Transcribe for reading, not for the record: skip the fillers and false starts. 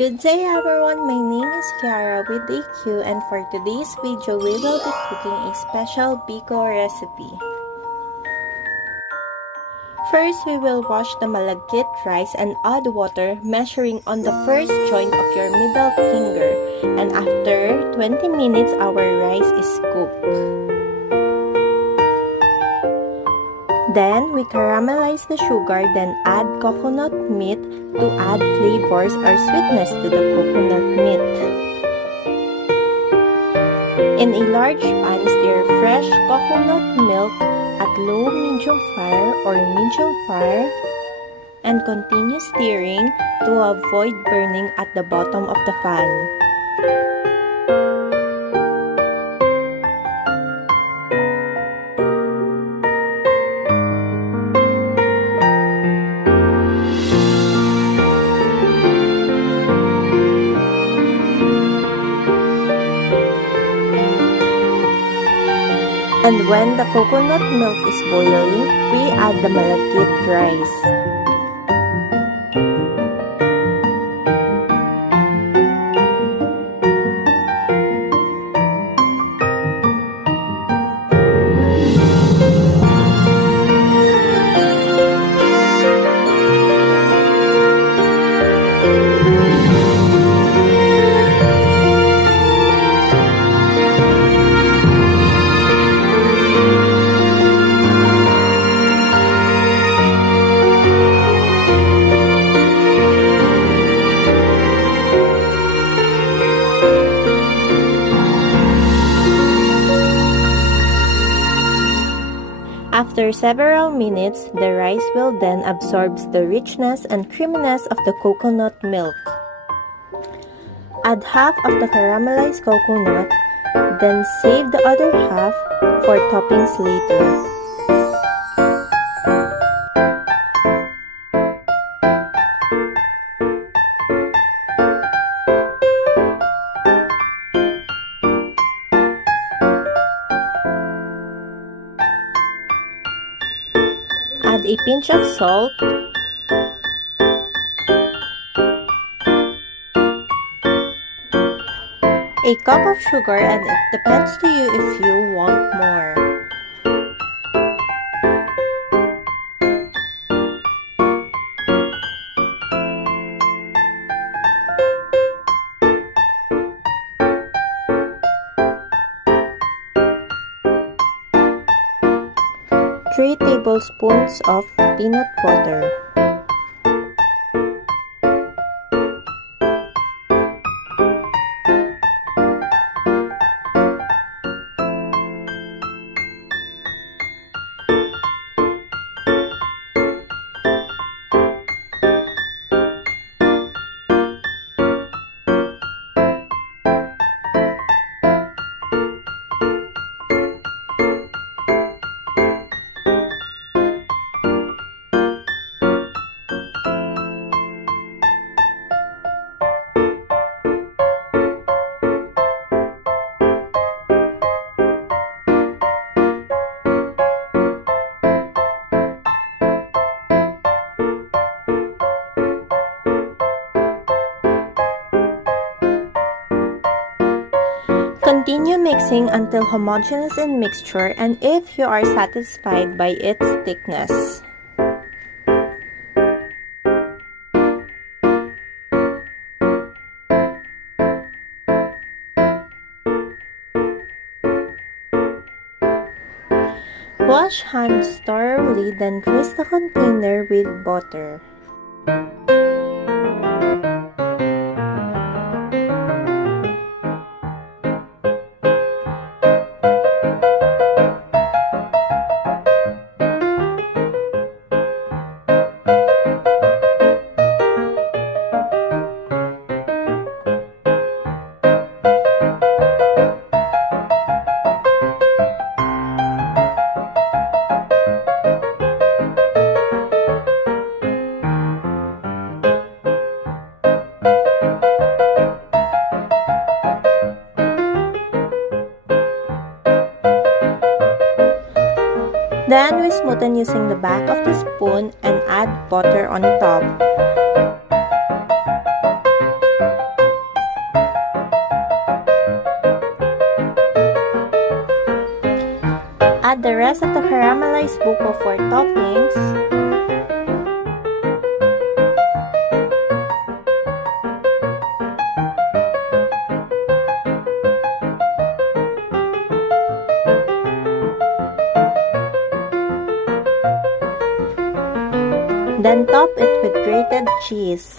Good day everyone, my name is Kiara with EQ, and for today's video we will be cooking a special biko recipe. First, we will wash the malagkit rice and add water measuring on the first joint of your middle finger, and after 20 minutes our rice is cooked. Then, we caramelize the sugar, then add coconut meat to add flavors or sweetness to the coconut meat. In a large pan, stir fresh coconut milk at low-medium fire or medium fire and continue stirring to avoid burning at the bottom of the pan. And when the coconut milk is boiling, we add the malagkit rice. After several minutes, the rice will then absorb the richness and creaminess of the coconut milk. Add half of the caramelized coconut, then save the other half for toppings later. Add a pinch of salt, a cup of sugar, and it depends to you if you want more. Three tablespoons of peanut butter. Continue mixing until homogeneous in mixture and if you are satisfied by its thickness. Wash hands thoroughly, then grease the container with butter. Then we smoothen using the back of the spoon and add butter on top. add the rest of the caramelized buko for toppings. Then top it with grated cheese.